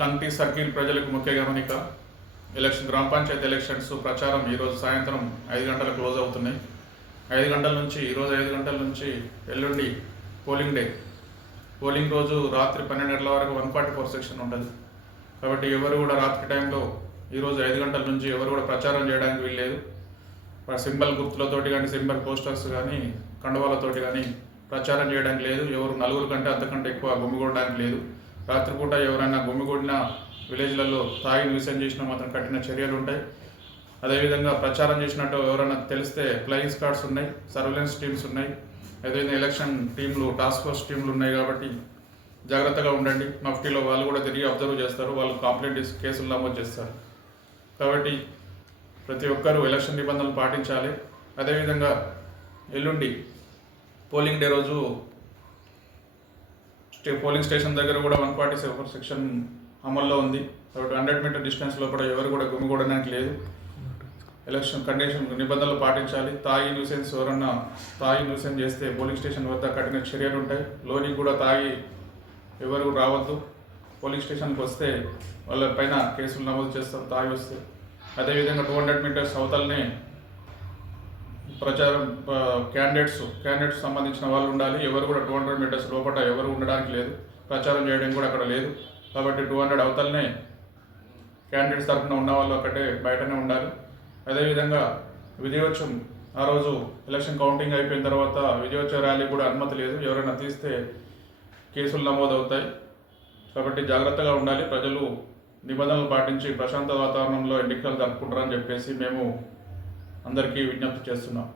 కంటి సర్కిల్ ప్రజలకు ముఖ్య గమనిక. గ్రామ పంచాయతీ ఎలక్షన్స్ ప్రచారం ఈరోజు సాయంత్రం 5 గంటలకు క్లోజ్ అవుతున్నాయి. 5 గంటల నుంచి ఈరోజు 5 గంటల నుంచి ఎల్లుండి పోలింగ్ డే. పోలింగ్ రోజు రాత్రి 12 గంటల వరకు 144 సెక్షన్ ఉంటుంది. కాబట్టి ఎవరు కూడా రాత్రి టైంలో ఈరోజు 5 గంటల నుంచి ఎవరు కూడా ప్రచారం చేయడానికి వీల్లేదు. సింబల్ గుర్తులతోటి కానీ, సింబల్ పోస్టర్స్ కానీ, కండువాలతోటి కానీ ప్రచారం చేయడానికి లేదు. ఎవరు 4 కంటే అంతకంటే ఎక్కువ గుమిగూడడానికి లేదు. రాత్రిపూట ఎవరైనా గుమిగూడిన విలేజ్లలో తాగి నివసం చేసినా మాత్రం కఠిన చర్యలు ఉంటాయి. అదేవిధంగా ప్రచారం చేసినట్టు ఎవరైనా తెలిస్తే ఫ్లయింగ్ స్క్వాడ్స్ ఉన్నాయి, సర్వేలెన్స్ టీమ్స్ ఉన్నాయి, ఏదైనా ఎలక్షన్ టీంలు, టాస్క్ ఫోర్స్ టీంలు ఉన్నాయి. కాబట్టి జాగ్రత్తగా ఉండండి. మఫ్టీలో వాళ్ళు కూడా తిరిగి అబ్జర్వ్ చేస్తారు, వాళ్ళు కంప్లైంట్ కేసులు నమోదు చేస్తారు. కాబట్టి ప్రతి ఒక్కరూ ఎలక్షన్ నిబంధనలు పాటించాలి. అదేవిధంగా ఎల్లుండి పోలింగ్ డే రోజు పోలింగ్ స్టేషన్ దగ్గర కూడా 147 సెక్షన్ అమల్లో ఉంది. కాబట్టి 100 మీటర్ డిస్టెన్స్ లోపల ఎవరు కూడా గుమిగూడడానికి లేదు. ఎలక్షన్ కండిషన్ నిబంధనలు పాటించాలి. తాగి న్యూసెన్స్ ఎవరన్నా తాగి న్యూసెన్స్ చేస్తే పోలింగ్ స్టేషన్ వద్ద కఠిన చర్యలు ఉంటాయి. లోనికి కూడా తాగి ఎవరు రావద్దు. పోలింగ్ స్టేషన్కి వస్తే వాళ్ళ పైన కేసులు నమోదు చేస్తారు తాగి వస్తే. అదేవిధంగా 200 మీటర్స్ అవతలనే ప్రచారం క్యాండిడేట్స్ సంబంధించిన వాళ్ళు ఉండాలి. ఎవరు కూడా 200 మీటర్స్ లోపల ఎవరు ఉండడానికి లేదు. ప్రచారం చేయడం కూడా అక్కడ లేదు. కాబట్టి 200 అవతలనే క్యాండిడేట్స్ తరఫున ఉన్న వాళ్ళు అక్కడే బయటనే ఉండాలి. అదేవిధంగా విజయోత్సవం ఆ రోజు ఎలక్షన్ కౌంటింగ్ అయిపోయిన తర్వాత విజయోత్సవ ర్యాలీ కూడా అనుమతి లేదు. ఎవరైనా తీస్తే కేసులు నమోదవుతాయి. కాబట్టి జాగ్రత్తగా ఉండాలి. ప్రజలు నిబంధనలు పాటించి ప్రశాంత వాతావరణంలో ఎన్నికలు జరుపుకుంటారని చెప్పేసి మేము అందరికీ విజ్ఞప్తి చేస్తున్నాం.